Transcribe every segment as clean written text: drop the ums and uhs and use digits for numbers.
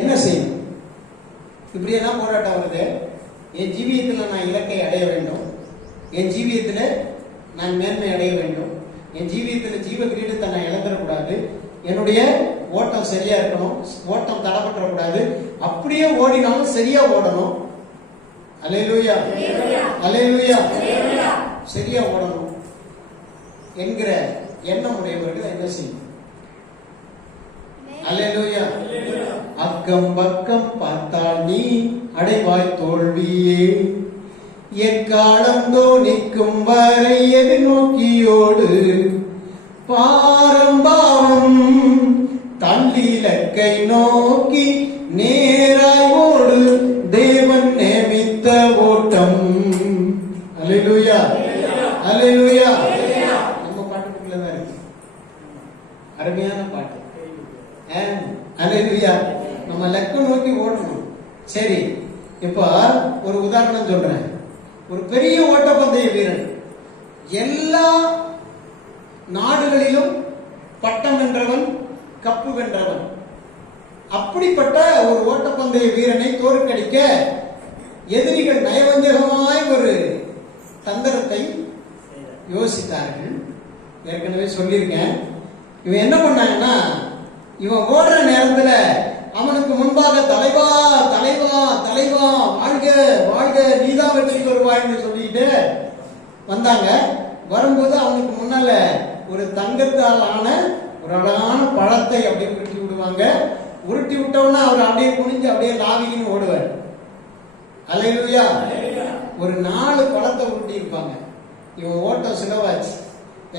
என்ன செய்யும்? இப்படியெல்லாம் போராட்டம் வருது. என் ஜீவியத்தில் நான் இலக்கை அடைய வேண்டும், என் ஜீவியத்தில் நான் மேன்மை அடைய வேண்டும், என் ஜீவியத்தில் ஜீவ கிரீடத்தை நான் இழந்துடக்கூடாது, என்னுடைய ஓட்டம் சரியா இருக்கணும், ஓட்டம் தடப்பற்றக்கூடாது, அப்படியே ஓடினாலும் சரியா ஓடணும். அல்லேலூயா அல்லேலூயா, சரியா ஓடணும் என்கிற எண்ணம் உடையவர்கள் என்ன செய்யும்? அல்லேலூயா. அக்கம் பக்கம் பார்த்தால் நீ அடைவாய் தோல்வியே, எக்காலம் தோணிக்கும் வரை எதிர்நோக்கியோடு, பாரம்பாவம் தள்ளிலக்கை நோக்கி நேராய் ஓடு, தேவன் நியமித்த ஓட்டம். அல்லேலூயா அல்லேலூயா. நம்ம பாட்டுக்குள்ளதான் இருக்கு, அருமையான பாட்டு. அல்லேலூயா. நம்ம லக்க நோக்கி ஓடணும். சரி, இப்ப ஒரு உதாரணம் சொல்றேன். ஒரு பெரிய ஓட்டப்பந்தய வீரன், எல்லா நாடுகளிலும் பட்டம் வென்றவன், கப்பு வென்றவன். அப்படிப்பட்ட ஒரு ஓட்டப்பந்தய வீரனை தோற்கடிக்க எதிரிகள் நயவஞ்சகமாய் ஒரு தந்திரத்தை யோசித்தார்கள். ஏற்கனவே சொல்லியிருக்கேன். இவன் என்ன பண்ணாங்கன்னா, இவன் ஓடுற நேரத்துல அவனுக்கு முன்பாக தலைவா தலைவா தலைவா, வாழ்க வாழ்க, நீதான் வெற்றி வருவாய்ன்னு சொல்லிட்டு வந்தாங்க. வரும்போது அவனுக்கு முன்னால ஒரு தங்கத்தால் ஆன ஒரு அழகான பழத்தை அப்படியே உருட்டி விடுவாங்க. உருட்டி விட்டோம்னா அவர் அப்படியே குனிஞ்சு அப்படியே லாவின்னு ஓடுவார். அல்லேலூயா. ஒரு 4 பழத்தை உருட்டி இருப்பாங்க. இவன் ஓட்டம் சுலவாச்சு.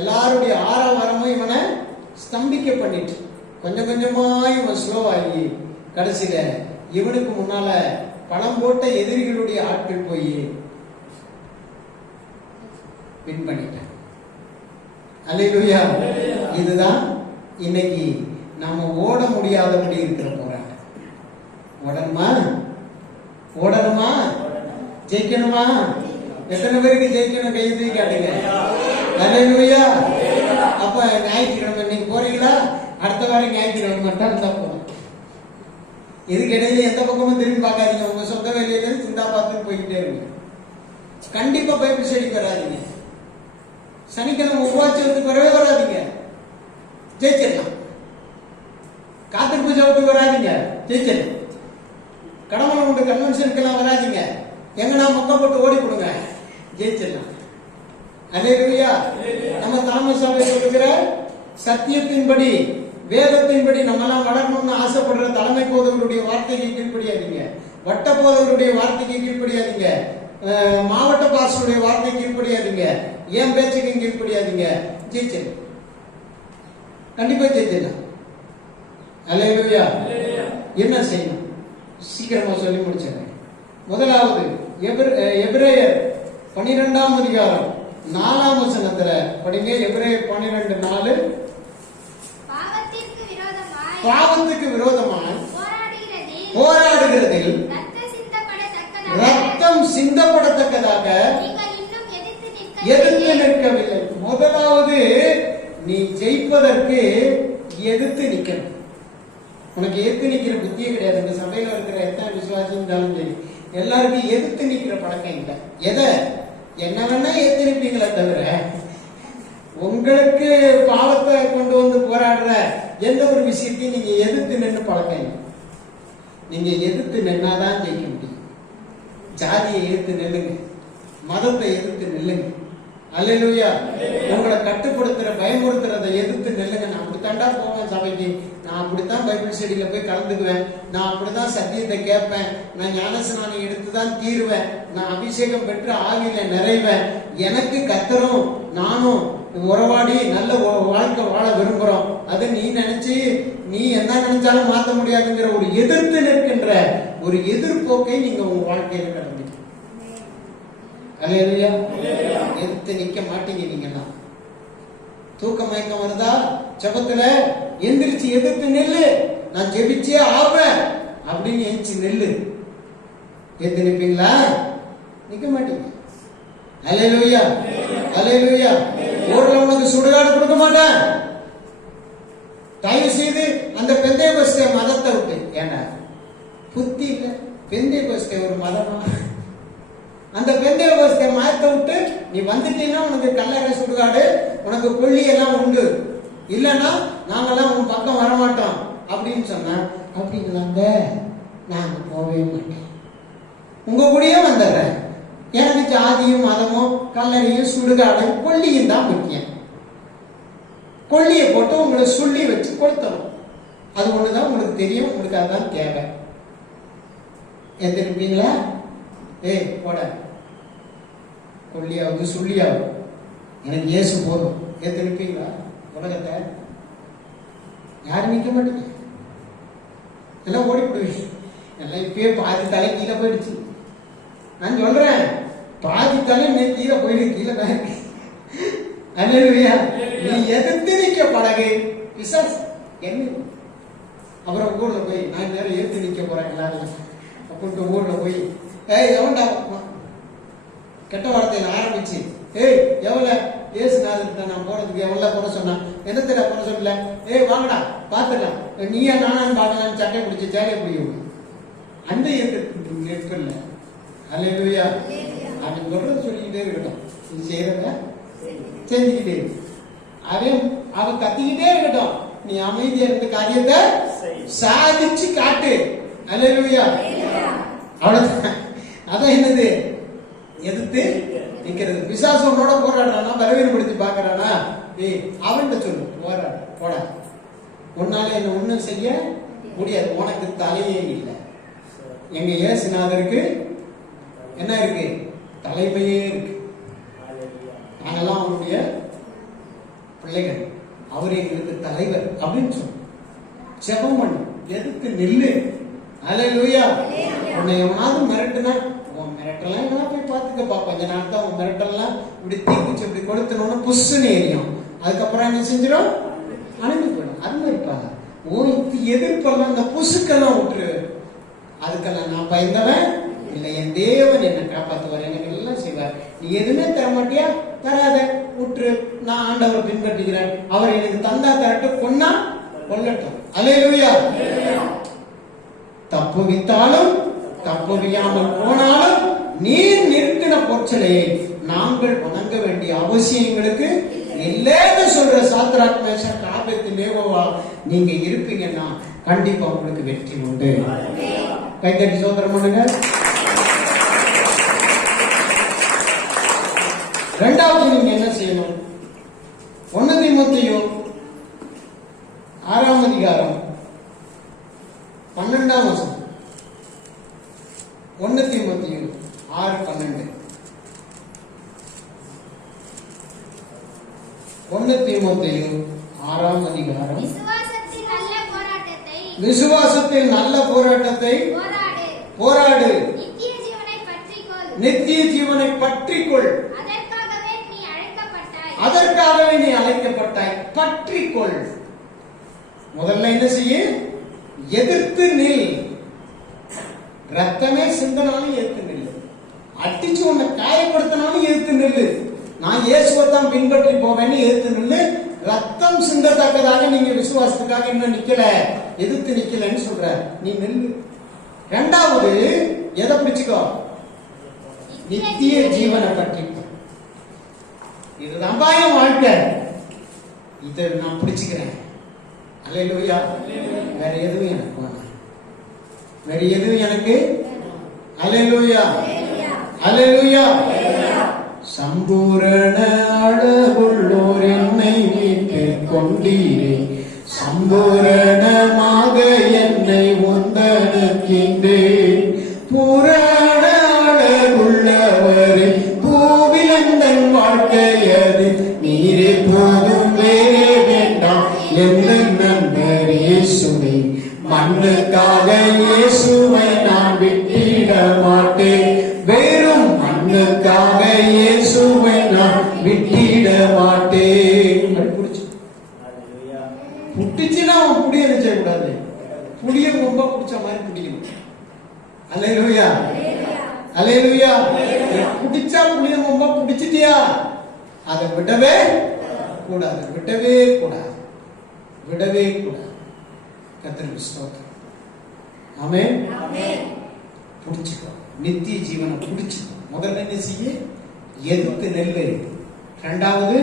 எல்லாருடைய ஆரவாரமும் இவனை ஸ்தம்பிக்க பண்ணிட்டு கொஞ்சம் கொஞ்சமா இவன் ஸ்லோவாகி கடைசியில இவனுக்கு முன்னால பணம் போட்ட எதிரிகளுடைய ஆட்கள் போய் வின் பண்ணிட்டான். அல்லேலூயா. இதுதான் இன்னைக்கு நாம ஓட முடியாதபடி இருக்கிற போராட்டம். ஓடணுமா ஓடணுமா ஜெயிக்கணுமா? எத்தனை பேருக்கு ஜெயிக்கணும்? கை தூக்கி காட்டுங்க. அல்லேலூயா. அப்ப ஞாயிற்றுக்கிழமை நீங்க போறீங்களா? அடுத்த வாரம் ஞாயிற்றுக்கிழமை மட்டும் இருந்தா போதும். இதுக்கு இடையில எந்த பக்கமும் திரும்பி பார்க்காதீங்க. உங்க சொந்த வேலையில சிந்தா பார்த்துட்டு போய்கிட்டே இருங்க. கண்டிப்பா பைபிள் ஸ்டடிக்கு வராதிங்க. சனிக்கிழமை உபவாசத்துக்கு வரவே வராதிங்க, ஜெயிச்சிடலாம். காத்திருப்பு ஜபத்துக்கு வராதிங்க, ஜெயிச்சிடலாம். கடவுளை உண்டு கன்வென்ஷனுக்கெல்லாம் வராதிங்க, எங்கன்னா மக்கள் போட்டு ஓடி கொடுங்க, ஜெயிச்சிடலாம். அல்லேலூயா. நம்ம தலைமை சபை சொல்லுகிற சத்தியத்தின்படி, வேதத்தின்படி நம்ம எல்லாம் வளரணும்னு ஆசைப்படுற தலைமை போதவருடைய வார்த்தைக்கு கீழ்ப்படியாதீங்க, வட்ட போதவருடைய வார்த்தைக்கு கீழ்ப்படியாதீங்க, மாவட்ட பாசனுடைய வார்த்தைக்கு கீழ்ப்படியாதீங்க, ஏன் பேச்சுக்கு கீழ்ப்படியாதீங்க. ஜெயிச்சிடலாம், கண்டிப்பா ஜெயிச்சிடலாம். அல்லேலூயா. என்ன செய்யணும்? சீக்கிரமா சொல்லி முடிச்சிடறேன். முதலாவது எபிரேயர் 12ஆம் அதிகாரம் 4ஆம் வசனத்துல படிங்க. எபிரேயர் 12:4. பாவத்துக்கு விரோதமாய் போராடுகிறதில் ரத்தம் சிந்தப்படத்தக்கதாக எதிர்த்து நிற்கவில்லை. முதலாவது நீ ஜெயிப்பதற்கு எதிர்த்து நிக்கணும். உனக்கு எதிர்த்து நிக்கிற புத்தியே கிடையாது. இந்த சபையில இருக்கிற எத்தனை விசுவாசி இருந்தாலும் சரி, எல்லாருக்கும் எதிர்த்து நிக்கிற பழக்கம் இல்லை. எதை என்ன வேணா எதிர்த்து நிற்பீங்களே தவிர, உங்களுக்கு பாவத்தை கொண்டு வந்து போராடுற எந்த ஒரு விஷயத்தையும் நீங்க எதிர்த்து நின்று பழக்கம் இல்லை. நீங்க எதிர்த்து நின்னாதான் ஜெயிக்க முடியும். ஜாதியை எதிர்த்து நில்லுங்க, மதத்தை எதிர்த்து நில்லுங்க. அல்லேலூயா. உங்களை கட்டுப்படுத்துற பயமுறுத்துறதை எதிர்த்து நில்லுங்க. நான் அப்படித்தாண்டா போவேன் சபைக்கு, நான் அப்படித்தான் பைபிள் ஸ்டடியில போய் கலந்துக்குவேன், நான் அப்படித்தான் சத்தியத்தை கேட்பேன், நான் ஞானஸ்நானம் எடுத்துதான் தீருவேன், நான் அபிஷேகம் பெற்று ஆவியில நிறைவேன், எனக்கு கர்த்தரும் நானும் உறவாடி நல்ல வாழ்க்கை வாழ விரும்புறோம், அது நீ நினைச்சு நீ என்ன நினைச்சாலும் மாற்ற முடியாதுங்கிற ஒரு எதிர்த்து நிற்கின்ற ஒரு எதிர்ப்போக்கை நீங்க உங்க வாழ்க்கையில கடந்து. அல்லேலூயா. எதிர்த்து நிக்க மாட்டீங்க. நீங்கெல்லாம் தூக்க மயக்கம் வருதா? ஜெபத்துல எந்திரிச்சு எதிர்த்து நெல்லு, நான் ஜெபிச்சே ஆவேன் அப்படின்னு எந்திரிச்சு நெல்லு. எதிர்த்து நிப்பீங்களா? நிக்க மாட்டீங்க. அல்லேலூயா அல்லேலூயா. ஊர்ல உனக்கு சுடுகாடு கொடுக்க மாட்டேன். தயவு செய்து அந்த பெந்தேகோஸ்தே மதத்தை விட்டு, ஏண்டா மயத்தை விட்டு நீ வந்துட்டீங்கன்னா உனக்கு கல்லறை சுடுகாடு, உனக்கு கொல்லி எல்லாம் உண்டு, இல்லைன்னா நாங்கெல்லாம் உன் பக்கம் வரமாட்டோம் அப்படின்னு சொன்ன. அப்படிங்களாங்க, நாங்க போகவே மாட்டேன், உங்க கூடயே வந்துடுறேன். எனக்கு ஜாதியும் மதமும் கல்லறையும் சுடுகாடும் கொல்லியும் தான் முக்கியம். கொல்லியை போட்டு உங்களை சொல்லி வச்சு கொடுத்தணும், அது ஒண்ணுதான் உங்களுக்கு தெரியும், உங்களுக்கு அதுதான் தேவை. எந்திருப்பீங்களா? ஏய் போட, கொல்லியாவது சொல்லியாவது எனக்கு இயேசு போதும், ஏத்திருப்பீங்களா? உலகத்தை யாரும் நிக்க மாட்டீங்க, எல்லாம் ஓடி போடுவீங்க. எல்லாம் இப்பயே பாதி தலை கீழே போயிடுச்சு. நான் சொல்றேன், பாதி தலை கீழே போயிடு, கீழே போயிருக்கு. அல்லேலூயா. நீ எதிர்த்து நிக்க படகு பிசாசு என்ன. அப்புறம் ஊர்ல போய் நான் நேரம் எதிர்த்து நிக்க போறேன் எல்லாரும் கூப்பிட்டு ஊர்ல போய், ஏய் எவன்டா கெட்ட வார்த்தையில ஆரம்பிச்சு, ஏய் எவ்வளவு ஏசுநாதன் நான் போறதுக்கு எவ்வளவு போட சொன்னான், என்னத்துல போட சொல்லல, ஏய் வாங்கடா பாத்துக்கலாம், நீயா நானான்னு பாக்கலான்னு சட்டை பிடிச்சி சேலையை பிடிக்கும். அந்த நெருப்பு இல்லை. அல்லேலூயா. அவன் சொல்றது சொல்லிக்கிட்டே இருக்கட்டும், இது செய்யறத செஞ்சுக்கிட்டே இருக்கு. அவன் கத்திக்கிட்டே இருக்கட்டும், நீ அமைதியா இருந்த காரியத்தை சாதிச்சு காட்டு. அல்லேலூயா. அவ்வளவுதான். அதான் என்னது, எதிர்த்து நிக்கிறது. பிசாசு உன்னோட போராடுறானா, பலவீனப்படுத்தி பாக்குறானா, ஏய் அவன்கிட்ட சொல்லு, போராட போட, உன்னால என்ன ஒண்ணும் செய்ய முடியாது, உனக்கு தலையே இல்லை. எங்க இயேசுநாதருக்கு என்ன இருக்கு? தலைமையே இருக்கு. நாங்கெல்லாம் அவனுடைய பிள்ளைகள், அவர் எங்களுக்கு தலைவர் அப்படின்னு சொல்லு. ஜெபம் பண்ணு, எதுக்கு நில்லு. அல்லேலூயா. உன்னை எவனாவது மிரட்டுனா, உன் மிரட்டெல்லாம் எல்லாம் போய் பார்த்துக்கப்பா, கொஞ்ச நாள் தான் உன் மிரட்டெல்லாம் இப்படி தீக்குச்சு இப்படி கொடுத்தனோன்னு புஷ்ஷுன்னு எரியும், அதுக்கப்புறம் என்ன செஞ்சிடும், அணைந்து போயிடும். அது மாதிரிப்பாங்க எதிர்ப்பெல்லாம் இந்த புசுக்கெல்லாம் விட்டுரு. அதுக்கெல்லாம் நான் பயந்தவன் இல்லை, என் தேவன் என்னை காப்பாற்றுவார், எனக்கு எல்லாம் செய்வார். நீ எதுவுமே தர மாட்டியா, தராத விட்டுரு, நான் ஆண்டவரை பின்பற்றுகிறேன், அவர் எனக்கு தந்தா தரட்டும், கொன்னா கொல்லட்டும். அல்லேலூயா. தப்புவித்தாலும் தப்புவியாமல் போனாலும் நீர் நிறுத்தின பொற்சலையை நாங்கள் வணங்க வேண்டிய அவசியங்களுக்கு இல்லைன்னு சொல்ற சாத்ராக் மேஷாக் ஆபேத்நேகோவா நீங்க இருப்பீங்கன்னா கண்டிப்பா உங்களுக்கு வெற்றி உண்டு. கைத்தட்டி சோதரம் பண்ணுங்க. இரண்டாவது நீங்க என்ன செய்யணும்? 1 தீமோத்தேயு 6ஆம் அதிகாரம் 12ஆம் வசனம். 1 தீமோத்தேயு 6:12. 1 தீமோத்தேயு 6ஆம் அதிகாரம். விசுவாசத்தில் நல்ல போராட்டத்தை போராடு, நித்திய ஜீவனை பற்றிக்கொள். அதற்காகவே நீ அழைக்கப்பட்டாய், பற்றிக்கொள். முதல்ல என்ன செய்ய? எதிர்த்து நில். ரத்தமே சிந்தனாலும் எதிர்த்து நில்லு, அடிச்சு உன்னை காயப்படுத்தினாலும் எதிர்த்து நில்லு. நான் இயேசுவைத்தான் பின்பற்றி போவேன்னு எதிர்த்து நில்லு. ரத்தம் சிந்தத்தக்கதாக நீங்க விசுவாசத்துக்காக இன்னும் நிக்கல, எதிர்த்து நிக்கலன்னு சொல்ற, நீ நில்லு. இரண்டாவது எதை பிடிச்சுக்கோ? நித்திய ஜீவனை பற்றி. இதுதான் என் வாழ்க்கை, இதை நான் பிடிச்சுக்கிறேன். அல்லேலூயா. வேற எதுவும் எனக்கு வேணாம், வேற எதுவும் எனக்கு. அல்லேலூயா. அல்லேலூயா. சம்பூரண அழகுள்ளோர் என்னை மீட்டுக் கொண்டீரே, சம்பூரணமாக என்னை உந்தனுக்கின்றேன். பூரண அழகுள்ளவரே, பூவிலந்தன் வாழ்க்கையது, நீரே போதும் வேறே வேண்டாம் எந்த நண்பர் இயேசுவை. மண்ணுக்காக இயேசுவை நான் விட்டிட மாட்டேன், வெறும் மண்ணுக்காக இயேசுவை நான் விட்டிட மாட்டேன். புட்டிச்சுன்னா அவன் புடிய நினைச்ச கூடாது, புளிய ரொம்ப பிடிச்ச மாதிரி பிடிக்கணும். அல்லேலூயா. அல்லேலூயா. பிடிச்சா புளிய ரொம்ப பிடிச்சிட்டியா, அதை விடவே கூடாது, விடவே கூடாது, விடவே கூடாது. கர்த்தருக்கு ஸ்தோத்திரம். ஆமென். பிடிச்சுக்கோ, நித்திய ஜீவனை பிடிச்சுக்கோ. முதல்ல என்ன செய்ய? எதிர்த்து நெல்லு. இரண்டாவது,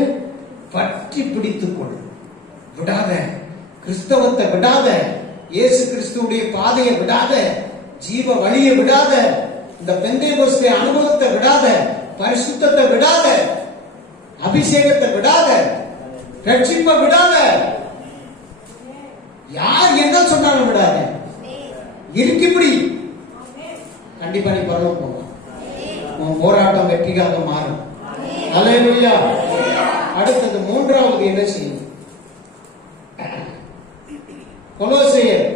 பற்றி பிடித்துக்கொள், விடாத, கிறிஸ்தவத்தை விடாத, இயேசு கிறிஸ்துவுடைய பாதையை விடாத, ஜீவ வழியை விடாத, இந்த பெந்தேகோஸ்தே அனுபவத்தை விடாத, பரிசுத்தத்தை விடாத, அபிஷேகத்தை விடாத, ரட்சிப்பை விடாத. யார் என்ன சொன்னாலும் விடாத. இருக்கிப்படி கண்டிப்பா நீ பரலோகம் போகலாம். உன் போராட்டம் வெற்றிக்காக மாறும். அல்லேலூயா. அடுத்தது மூன்றாவது என்ன செய்யும்? கொலோசையர்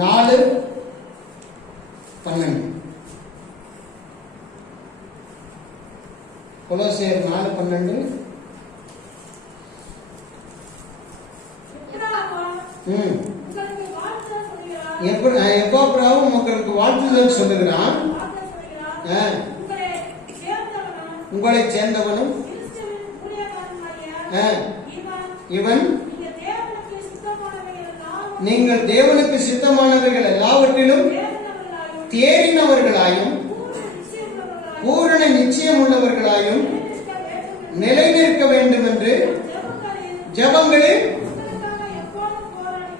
4:12. கொலோசையர் 4:12. எப்பாப்ராவும் உங்களுக்கு வாழ்த்துதல் சொல்லுகிறான். உங்களை சேர்ந்தவனும் இவன் நீங்கள் தேவனுக்கு சித்தமானவைகள் எல்லாவற்றிலும் தேறினவர்களாயும் பூரண நிச்சயம் உள்ளவர்களாயும் நிலை நிற்க வேண்டும் என்று ஜெபங்களில்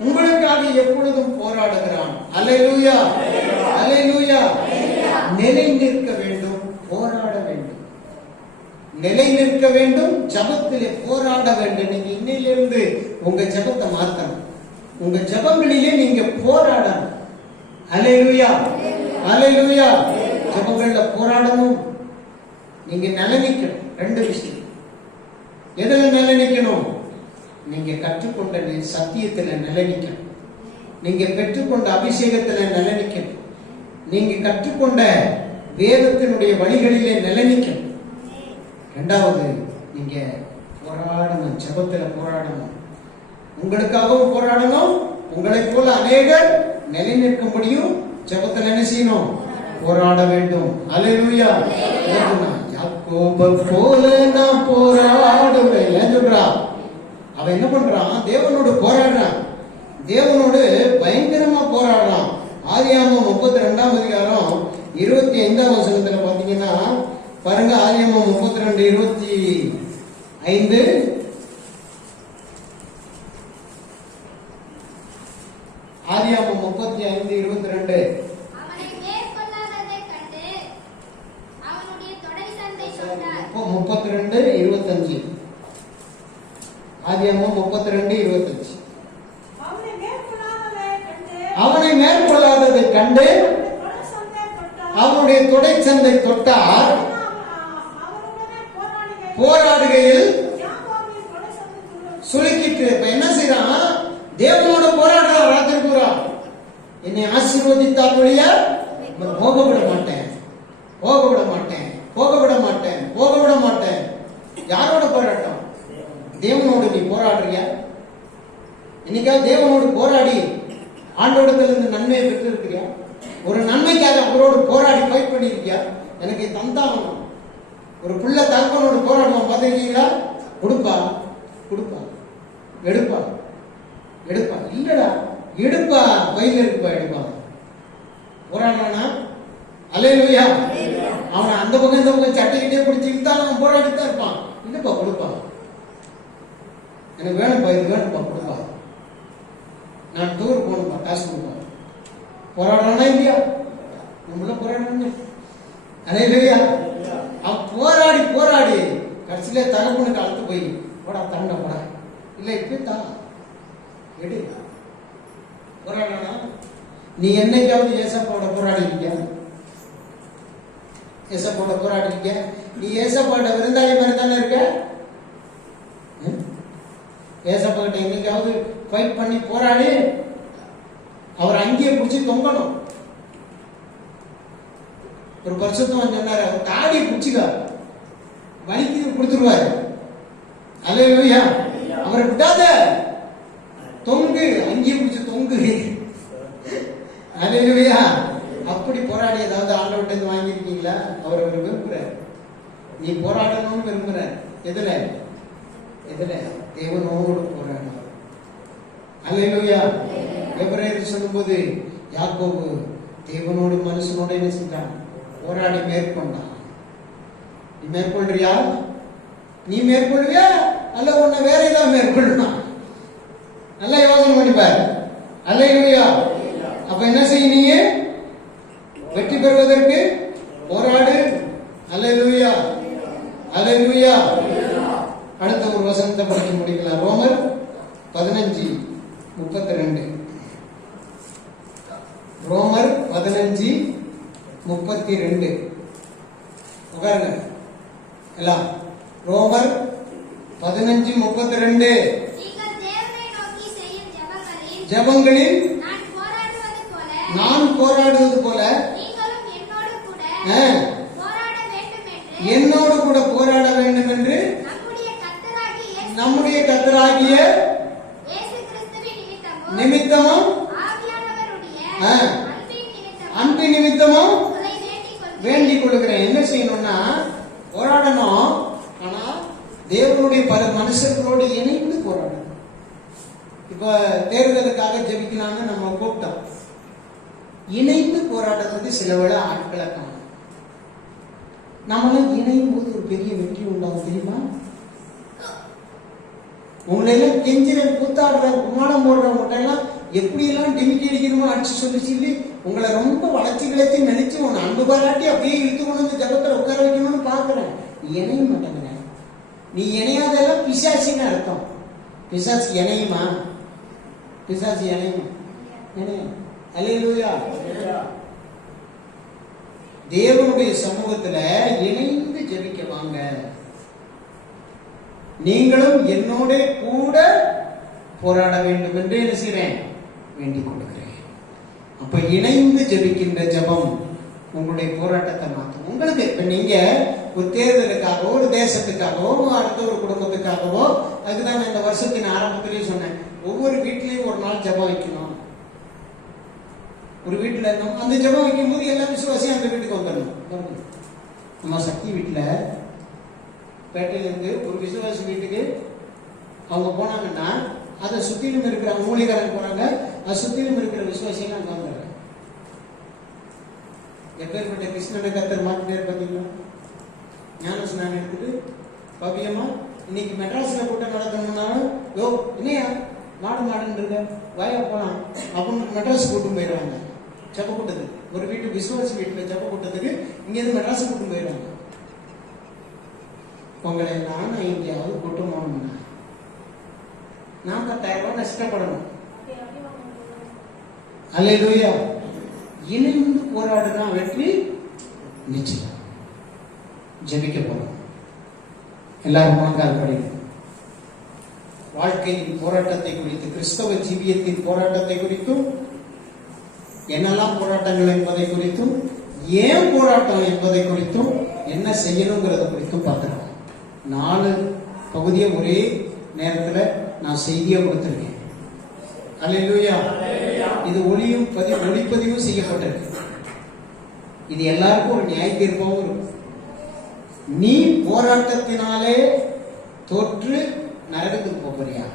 உங்களுக்காக எப்பொழுதும் போராடுகிறான். அல்லேலூயா, அல்லேலூயா. நிலை நிற்க வேண்டும், போராட வேண்டும். நிலை நிற்க வேண்டும், ஜெபத்திலே போராட வேண்டும். நீங்க இன்னையிலிருந்து உங்க ஜெபத்தை மாத்தணும். உங்க ஜெபங்களிலே நீங்க போராடணும். அல்லேலூயா, அல்லேலூயா. ஜெபங்கள்ல போராடணும். நீங்க நிலைநிக்கணும். ரெண்டு விஷயம். எதுல நிலைநிக்கணும்? நீங்க கற்றுக்கொண்ட சத்தியத்துல நிலைநிக்கணும். நீங்க பெற்றுக்கொண்ட அபிஷேகத்துல நிலைநிக்கணும். நீங்க கற்றுக்கொண்ட வேதத்தினுடைய வழிகளிலே நிலைநிக்கணும். இரண்டாவது, நீங்க போராடணும். ஜெபத்துல போராடணும். உங்களுக்காகவும் போராடணும். உங்களை போல அநேகர் நிலை நிற்கும்படியும் ஜெபத்துல என்ன செய்யணும்? போராட வேண்டும். அல்லேலூயா. யாக்கோபை போல நான் போராடுவேன் சொல்றா. அவன் என்ன பண்றான்? தேவனோடு போராடுறான். தேவனோடு பயங்கரமா போராடுறான். ஆதியாகமம் 32ஆம் அதிகாரம் 25ஆம் வசனத்துல பாத்தீங்கன்னா பாருங்க. ஆதியாகமம் 32:25. ஆதியாகமம் 35:22. 32:25. ஆதியாகமம் 32:25. அவனை மேற்கொள்ளாததை கண்டு அவனுடைய தொடை சந்தை தொட்டார். போராடுகையில் சுலுக்கிட்டு இப்ப என்ன செய்யறான்? தேவனோட போராடுறான். ராத்திரி பூரா என்னை ஆசீர்வதித்தால் வழியா போக விட மாட்டேன், போக விட மாட்டேன், போக விட மாட்டேன், போக விட மாட்டேன். யாரோட போராட்டம்? தேவனோடு நீ போராடுறியா? இன்னைக்காவது தேவனோடு போராடி ஆண்டோடத்துல இருந்து நன்மையை பெற்று இருக்கிறியா? ஒரு நன்மைக்காக அவரோடு போராடி ஃபைட் பண்ணிருக்கியா? எனக்கு தந்தாகணும். ஒரு பிள்ளை தகப்பனோடு போராடுவான் பார்த்துருக்கீங்களா? கொடுப்பா, கொடுப்பா, எடுப்பா, எடுப்பா, இல்லடா எடுப்பா, பையில இருக்குப்பா, எடுப்பா. போராடுறானா? அல்லேலூயா. அவனை அந்த பக்கம் இந்த பக்கம் சட்டைக்கிட்டே பிடிச்சிக்கிட்டா அவன் போராடித்தான் இருப்பான். இல்லப்பா, கொடுப்பா, எனக்கு வேணும்ப்பா, இது வேணும்ப்பா, கொடுப்பா, நான் டூர் போகணும்ப்பா, காசு கொடுப்பா. போராடுறானா இல்லையா? நம்மள போராடணும். அல்லேலூயா. அவன் போராடி போராடி கடைசியில தகப்பனுக்கு அழுத்து போய் போடா தண்டை போடா, இல்லை இப்ப எடு. போராடுறானா? நீ என்னைக்காவது ஏசப்பாவோட போராடி இருக்கியா? ஏசப்பாவோட போராடி இருக்கியா? நீ ஏசப்பாவோட விருந்தாளி மாதிரி தானே இருக்க. ஏசப்பா கிட்ட என்னைக்காவது ஃபைட் பண்ணி போராடி அவர் அங்கேயே பிடிச்சி தொங்கணும். ஒரு பரிசுத்தம் சொன்னாரு, அவர் தாடியை பிடிச்சிக்கா வலிக்கு கொடுத்துருவாரு. அல்லேலூயா. அவரை விடாத, தொங்கு, அங்கேயே பிடிச்சி தொங்கு. அல்லேலூயா. அப்படி போராடி ஏதாவது ஆண்டவர்கிட்ட வாங்கியிருக்கீங்களா? அவர் விரும்புறார். நீ போராடணும்னு விரும்புற. எதுல? எதுல? தேவனோடு போராடணும். அல்லேலூயா. எபிரேயர் சொல்லும்போது யாக்கோபு தேவனோடு மனுஷனோடு என்ன செஞ்சான்? போராடி மேற்கொண்டான். நீ மேற்கொள்றியா? நீ மேற்கொள்வியா அல்ல உன்னை வேற ஏதாவது மேற்கொள்ளணும்? நல்லா யோசனை பண்ணிப்பாரு. அல்லேலூயா. அப்ப என்ன செய்ய? வெற்றி பெறுவதற்கு போராடு. அல்லேலூயா, அல்லேலூயா. அடுத்த ஒரு வசனத்தை படிக்க முடிக்கலாம். ரோமர் 15:32. ரோமர் 15:32. உட்காருங்க எல்லாம். ரோமர் 15:32. ஜெபங்களில் நான் போராடுவது போல என்னோடு கூட போராட வேண்டும் என்று நம்முடைய கர்த்தராகிய நிமித்தமும் அன்பின் நிமித்தமும் வேண்டிக் கொள்கிறேன். என்ன செய்யணும்னா போராடணும். ஆனா தேவனுடைய பல மனுஷர்களோடு இணைந்து போராடணும். இப்ப தேர்தலுக்காக ஜெபிக்கலாம்னு நம்ம கூப்பிட்டோம். இணைந்து போராடுறதுக்கு சில வேளை ஆட்களை காணும். நம்மளாம் இணையும் போது ஒரு பெரிய வெற்றி உண்டாகும் தெரியுமா? உங்களை எல்லாம் கெஞ்சிற கூத்தாடுற குமாரம் போடுறவங்க எல்லாம் எப்படி எல்லாம் டிமிக்கி அடிக்கணுமோ அடிச்சு சொல்லி உங்களை ரொம்ப வளர்ச்சி கிளச்சி நினைச்சு உன்னை அன்பு பாராட்டி அப்படியே இழுத்து கொண்டு வந்து ஜபத்துல உட்கார வைக்கணும்னு பாக்குறேன். நீ இணைய மாட்டேங்கிற. நீ இணையாதெல்லாம் பிசாசின்னு அர்த்தம். பிசாசு இணையுமா? பிசாசு இணையுமா? இணையும். அல்லேலூயா. தேவனுடைய சமூகத்துல இணைந்து ஜெபிக்க வாங்க. நீங்களும் என்னோட கூட போராட வேண்டும் என்று என்ன செய்றேன்? வேண்டிக் கொள்கிறேன். அப்ப இணைந்து ஜெபிக்கின்ற ஜெபம் உங்களுடைய போராட்டத்தை மாற்றும். உங்களுக்கு இப்ப நீங்க ஒரு தேர்தலுக்காகவோ ஒரு தேசத்துக்காகவோ அடுத்த ஒரு குடும்பத்துக்காகவோ, அதுதான் இந்த வருஷத்தின் ஆரம்பத்திலேயே சொன்னேன், ஒவ்வொரு வீட்லயும் ஒரு நாள் ஜெபம் வைக்கணும். ஒரு வீட்டுல அந்த ஜெபம் வைக்கும் போது எல்லா விசுவாசியும் அந்த வீட்டுக்கு வந்துடணும். நம்ம சக்தி வீட்டுல பேட்டையில இருந்து ஒரு விசுவாசி வீட்டுக்கு அவங்க போனாங்கன்னா அதை சுத்திலும் இருக்கிற மூலிகாரங்க போறாங்க, அதை சுத்திலும் இருக்கிற விசுவாசிகள் அங்க வந்துடுறாங்க. எப்பேற்பட்ட கிருஷ்ணனை கத்தர் மாத்தினார் பார்த்தீங்களா? ஞான ஸ்நானம் எடுத்துட்டு பவியமா இன்னைக்கு மெட்ராஸ்ல கூட்டம் நடத்தணும்னாலும் யோ இல்லையா மாடுன்னு இருக்க வயா போலாம் அப்படின்னு மெட்ராஸ் கூட்டம் போயிடுவாங்க. ஜெப கூட்டத்துக்கு ஒரு வீட்டு விசுவாசி வீட்டுல ஜெப கூட்டத்துக்கு இங்க இருந்து மெட்ராஸ் கூட்டம் போயிடுவாங்க. உங்களை நான் எங்கேயாவது கூட்டம் போகணும்னா நான் 10,000 ரூபாய் நஷ்டப்படணும். அல்லேலூயா. இணைந்து போராடுனா வெற்றி நிச்சயம். ஜெபிக்க போறோம். எல்லாரும் முழங்கால் படிங்க. வாழ்க்கையின் போராட்டத்தை குறித்து, கிறிஸ்தவ ஜீவியத்தின் போராட்டத்தை குறித்தும், என்னெல்லாம் போராட்டங்கள் என்பதை குறித்தும், ஏன் போராட்டம் என்பதை குறித்தும், என்ன செய்யணுங்கிறத குறித்தும் பார்க்கிறோம். 4 பகுதியை ஒரே நேரத்துல நான் செய்தியா கொடுத்திருக்கேன். அல்லேலூயா. இது ஒளிப்பதிவு செய்யப்பட்டிருக்கு. இது எல்லாருக்கும் ஒரு நியாய தீர்ப்பாகவும் இருக்கும். நீ போராட்டத்தினாலே தோற்று நரகத்துக்கு போறியா?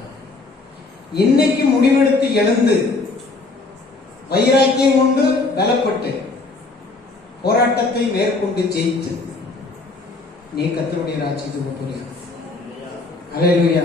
இன்னைக்கு முடிவெடுத்து எழுந்து வைராக்கியம் கொண்டு பலப்பட்டு போராட்டத்தை மேற்கொண்டு ஜெயித்து நீ கர்த்தருடைய ராஜ்யத்துக்கு போறியா? அல்லேலூயா.